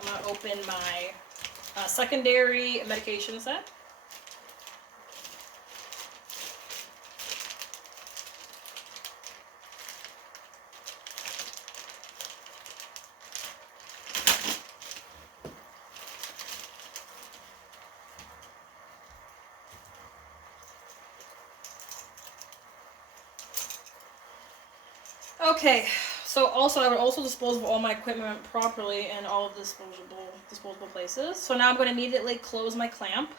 I'm going to open my secondary medication set. Okay, so also I would also dispose of all my equipment properly in all of the disposable places. So now I'm going to immediately close my clamp.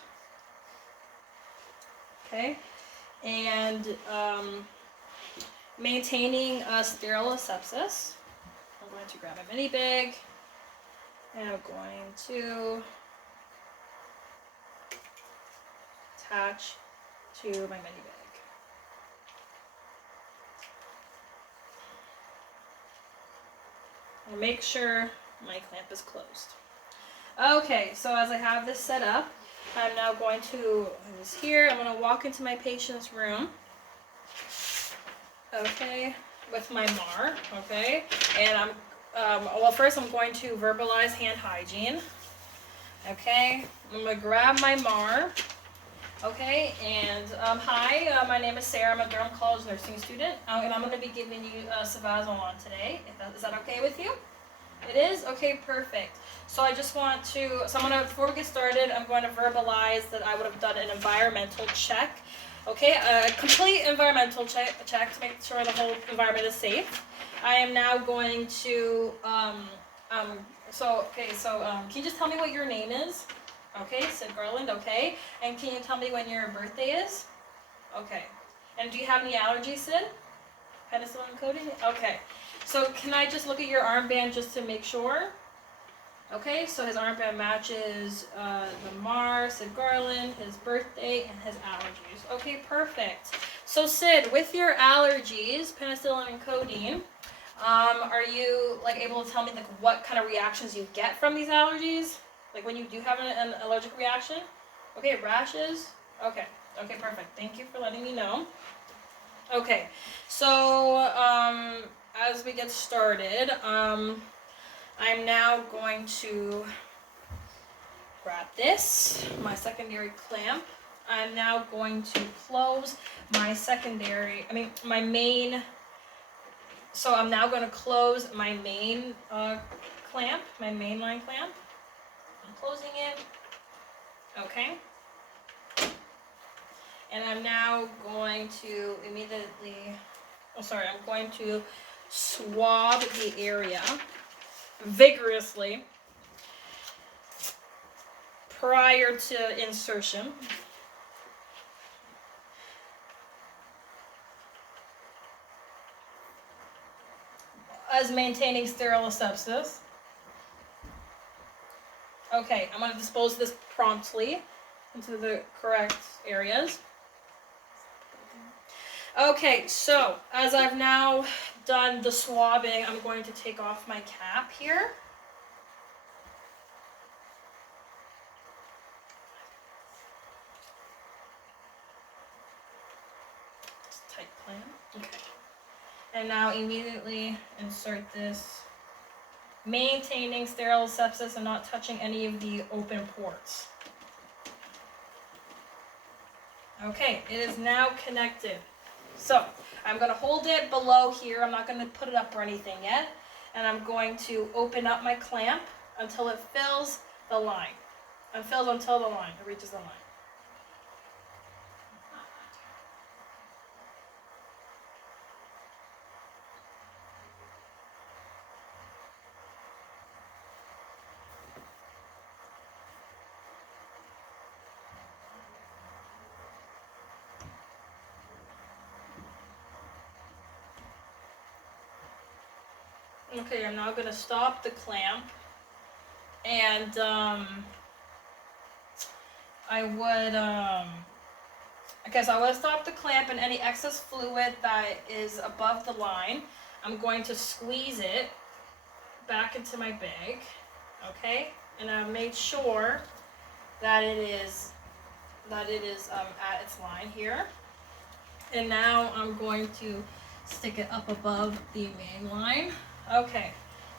Okay, and maintaining a sterile asepsis. I'm going to grab a mini bag, and I'm going to attach to my mini bag. And make sure my clamp is closed. Okay, so as I have this set up, I'm now going to, I'm going to walk into my patient's room. Okay, with my MAR, okay, and first I'm going to verbalize hand hygiene. Okay, I'm going to grab my MAR. Okay, and hi, my name is Sarah. I'm a Durham College nursing student, and I'm going to be giving you Savazolon today. Is that okay with you? It is? Okay, perfect. So I just want to, before we get started, I'm going to verbalize that I would have done an environmental check. Okay, a complete environmental check to make sure the whole environment is safe. I am now going to, can you just tell me what your name is? Okay, Sid Garland, okay. And can you tell me when your birthday is? Okay. And do you have any allergies, Sid? Penicillin coating? Okay. So can I just look at your armband just to make sure? Okay, so his armband matches the MAR, Sid Garland, his birthday, and his allergies. Okay, perfect. So Sid, with your allergies, penicillin and codeine, are you able to tell me what kind of reactions you get from these allergies? Like when you do have an allergic reaction? Okay, rashes? Okay, perfect. Thank you for letting me know. Okay, so as we get started, I'm now going to grab this, my secondary clamp. I'm now going to close my main, so I'm now going to close my main clamp, my mainline clamp. I'm closing it. Okay. And I'm now going to I'm going to swab the area vigorously prior to insertion. As maintaining sterile asepsis. Okay, I'm going to dispose this promptly into the correct areas. Okay, so as I've now done the swabbing, I'm going to take off my cap here. Tight plan. Okay. And now immediately insert this, maintaining sterile sepsis and not touching any of the open ports. Okay, it is now connected. So I'm going to hold it below here. I'm not going to put it up or anything yet. And I'm going to open up my clamp until it fills the line. It fills until the line. It reaches the line. Okay, I'm now going to stop the clamp, and I would stop the clamp, and any excess fluid that is above the line, I'm going to squeeze it back into my bag, okay? And I made sure that it is at its line here. And now I'm going to stick it up above the main line. Okay,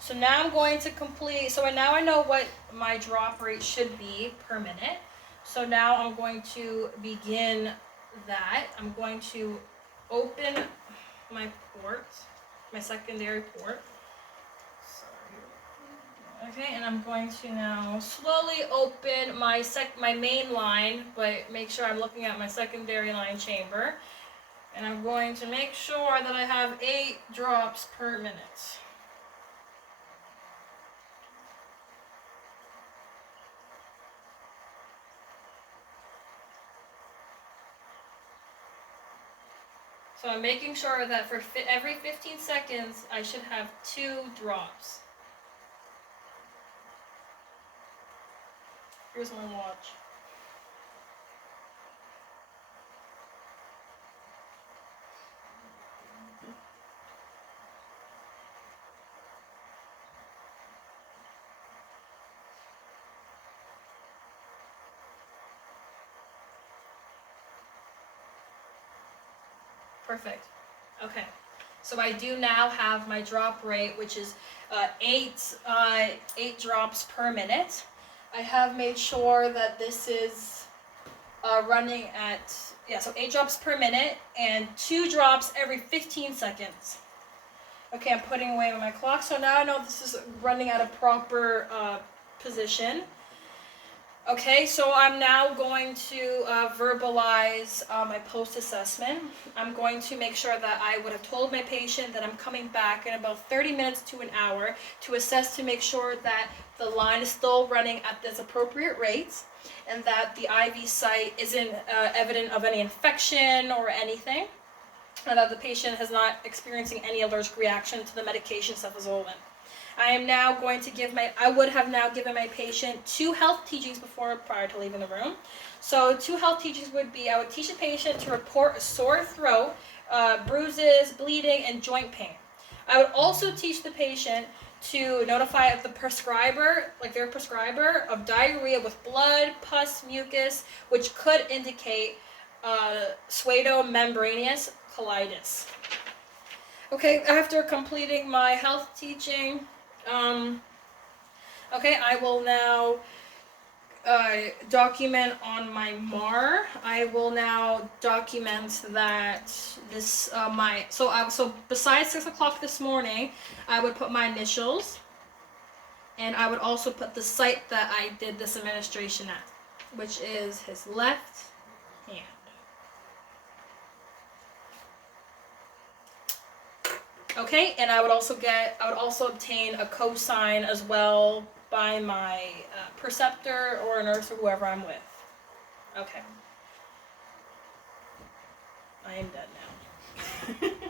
So now I'm going to complete, so now I know what my drop rate should be per minute. So now I'm going to begin that. I'm going to open my port, my secondary port. Okay, and I'm going to now slowly open my main line, but make sure I'm looking at my secondary line chamber. And I'm going to make sure that I have 8 drops per minute. So I'm making sure that for every 15 seconds, I should have 2 drops. Here's my watch. Perfect. Okay. So I do now have my drop rate, which is 8 drops per minute. I have made sure that this is running at, so 8 drops per minute and 2 drops every 15 seconds. Okay, I'm putting away my clock, so now I know this is running at a proper position. Okay, so I'm now going to verbalize my post-assessment. I'm going to make sure that I would have told my patient that I'm coming back in about 30 minutes to an hour to assess to make sure that the line is still running at this appropriate rates and that the IV site isn't evident of any infection or anything, and that the patient is not experiencing any allergic reaction to the medication cefazolin. I am now going to I would have now given my patient 2 health teachings prior to leaving the room. So 2 health teachings would be, I would teach the patient to report a sore throat, bruises, bleeding, and joint pain. I would also teach the patient to notify the prescriber, like their prescriber, of diarrhea with blood, pus, mucus, which could indicate pseudomembranous colitis. Okay, after completing my health teaching, I will now document on my MAR. I will now document that this so besides 6 o'clock this morning, I would put my initials, and I would also put the site that I did this administration at, which is his left hand. Okay, and I would also obtain a cosign as well by my preceptor or a nurse or whoever I'm with. Okay. I am done now.